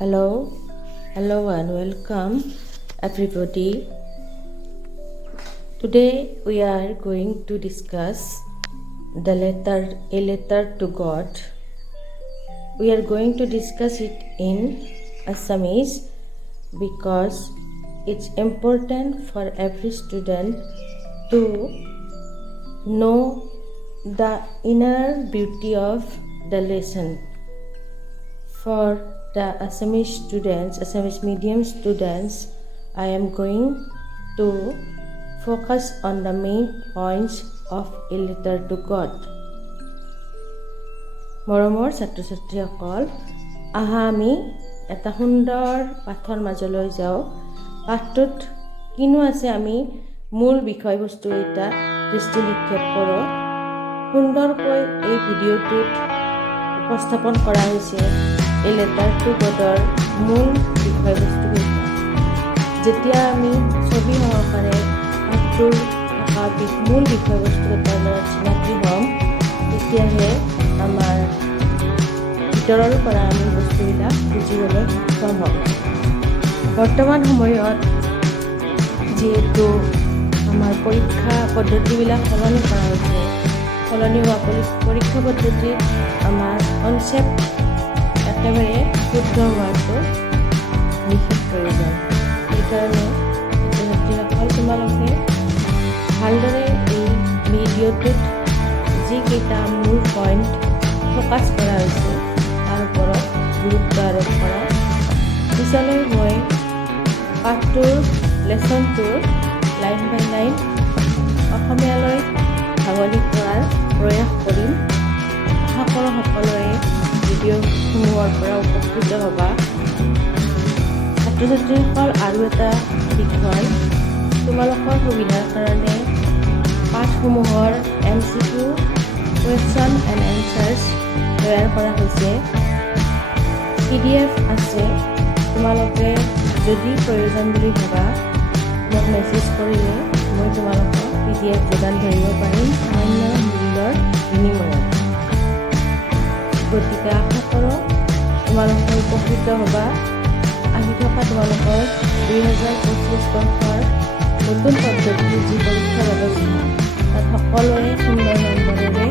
Hello and welcome everybody. Today we are going to discuss a letter to God. We are going to discuss it in Assamese because it's important for every student to know the inner beauty of the lesson. For the Assamese medium students, I am going to focus on the main points of a letter to God. মৰমৰ ছাত্ৰ ছাত্ৰীসকল, আহা আমি এটা সুন্দৰ পাঠৰ মাজলৈ যাওঁ। পাঠটোত কিনো আছে আমি মূল বিষয়বস্তু এটা দৃষ্টি নিক্ষেপ কৰোঁ। সুন্দৰকৈ এই ভিডিঅ'টোত উপস্থাপন কৰা হৈছে এই লেটাৰ টু গডৰ মূল বিষয়বস্তুকেইটা। যেতিয়া আমি ছবি সহকাৰে পাঠটোৰ থকা মূল বিষয়বস্তুকেইটাৰ লগত চিনাকি হ'ম, তেতিয়াহে আমাৰ ভিতৰৰ পৰা আমি বস্তুবিলাক বুজিবলৈ সক্ষম হ'ম। বৰ্তমান সময়ত যিহেতু আমাৰ পৰীক্ষা পদ্ধতিবিলাক সলনি কৰা হৈছে, সলনি হোৱা পৰীক্ষা পদ্ধতিত আমাৰ কনচেপ্ট একেবাৰে শুদ্ধ হোৱাটো বিশেষ প্ৰয়োজন। সেইকাৰণে ছাত্ৰীসকল, তোমালোকে ভালদৰে এই ভিডিঅ'টোত যিকেইটা মূল পইণ্ট ফ'কাছ কৰা হৈছে তাৰ ওপৰত গুৰুত্ব আৰোপ কৰা। পিছলৈ মই পাঠটোৰ লেচনটোৰ লাইন বাই লাইন অসমীয়ালৈ ভাঙনি কৰাৰ প্ৰয়াস কৰিম। আশা কৰোঁ সকলোৱে ভিডিঅ'সমূহৰ পৰা উপকৃত হ'বা। ছাত্ৰ ছাত্ৰীসকল, আৰু এটা বিষয়, তোমালোকৰ সুবিধাৰ কাৰণে পাঠসমূহৰ MCQ কুৱেশ্যন এণ্ড এনচাৰ্ছ তৈয়াৰ কৰা হৈছে। PDF আছে। তোমালোকে যদি প্ৰয়োজন বুলি ভাবা মোক মেছেজ কৰিলে মই তোমালোকক PDF যোগান ধৰিব পাৰিম সামান্য মূল্যৰ বিনিময়ত। গতিকে আশা কৰোঁ তোমালোকে উপকৃত হ'বা। আহি থকা তোমালোকৰ 2025 বৰ্ষৰ নতুন পদ্ধতিৰ যি পৰীক্ষা ব্যৱস্থা, তাত সকলোৱে সুন্দৰ নম্বৰেৰে